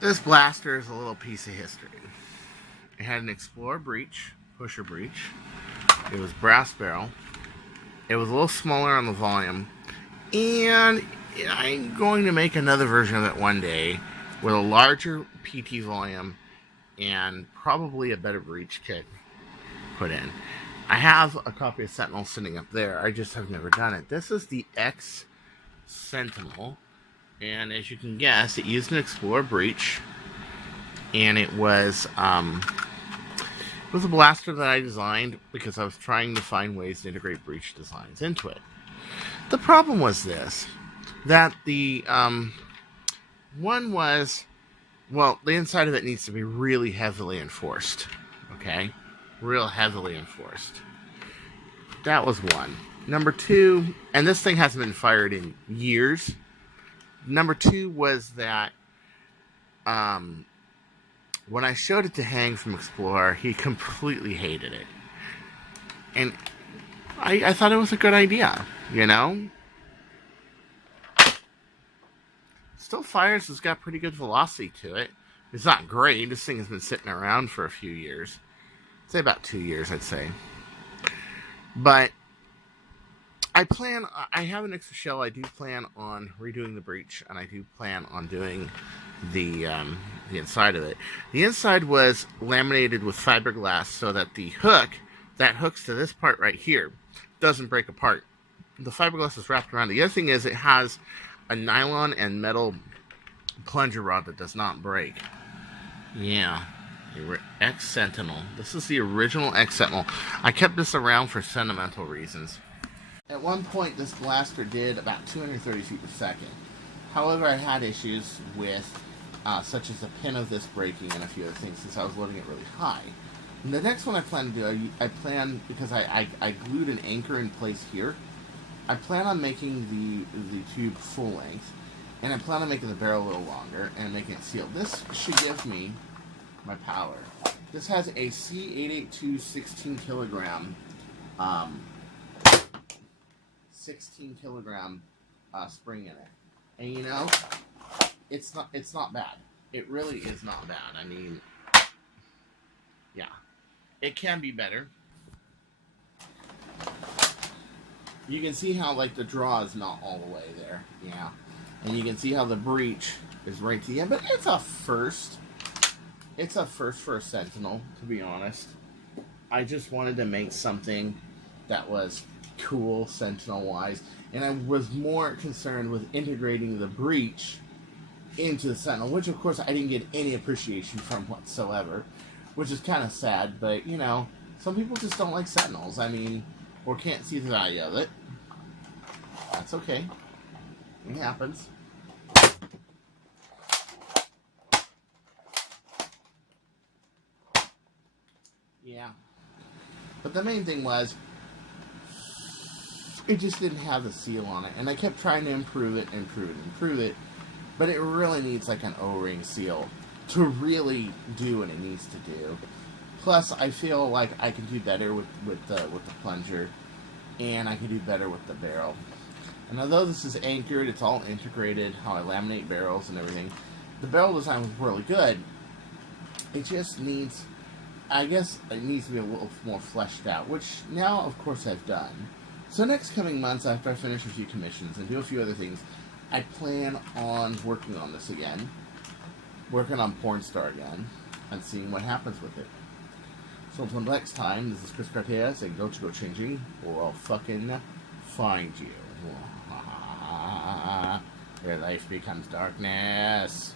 This blaster is a little piece of history. It had an Explorer breech, pusher breech. It was brass barrel. It was a little smaller on the volume. And I'm going to make another version of it one day with a larger PT volume and probably a better breech kit put in. I have a copy of Sentinel sitting up there. I just have never done it. This is the X-Sentinel. And as you can guess, it used an Explorer breech. And it was a blaster that I designed because I was trying to find ways to integrate breech designs into it. The problem was this, that the one was, well, the inside of it needs to be really heavily enforced, okay? Real heavily enforced. That was one. Number two, and this thing hasn't been fired in years. Number two was that when I showed it to Hang from Explorer, he completely hated it. And I thought it was a good idea, you know? Still fires. It's got pretty good velocity to it. It's not great. This thing has been sitting around for a few years. I'd say about 2 years, I'd say. But I have an extra shell. I do plan on redoing the breech, and I do plan on doing the inside of it. The inside was laminated with fiberglass so that the hook that hooks to this part right here doesn't break apart. The fiberglass is wrapped around. The other thing is it has a nylon and metal plunger rod that does not break. Yeah. X-Sentinel. This is the original X-Sentinel. I kept this around for sentimental reasons. At one point, this blaster did about 230 feet per second. However, I had issues with, such as the pin of this breaking and a few other things, since I was loading it really high. And the next one I plan to do, because I glued an anchor in place here, I plan on making the tube full length, and I plan on making the barrel a little longer and making it sealed. This should give me my power. This has a C882 16 kilogram 16 kilogram spring in it, and you know, it's not bad. It really is not bad. I mean, yeah, it can be better. You can see how like the draw is not all the way there, yeah, and you can see how the breech is right to the end. But it's a first. It's a first for a Sentinel, to be honest. I just wanted to make something that was cool Sentinel-wise, and I was more concerned with integrating the breech into the Sentinel, which of course I didn't get any appreciation from whatsoever, which is kind of sad, but you know, some people just don't like Sentinels, I mean, or can't see the value of it. That's okay. It happens. Yeah. But the main thing was, it just didn't have the seal on it. And I kept trying to improve it. But it really needs like an O-ring seal to really do what it needs to do. Plus, I feel like I can do better with the plunger. And I can do better with the barrel. And although this is anchored, it's all integrated, how I laminate barrels and everything. The barrel design was really good. It just needs, I guess it needs to be a little more fleshed out, which now, of course, I've done. So next coming months, after I finish a few commissions and do a few other things, I plan on working on this again, working on PornStar again, and seeing what happens with it. So until next time, this is Chris Cartaya saying, don't you go changing, or I'll fucking find you. Where life becomes darkness.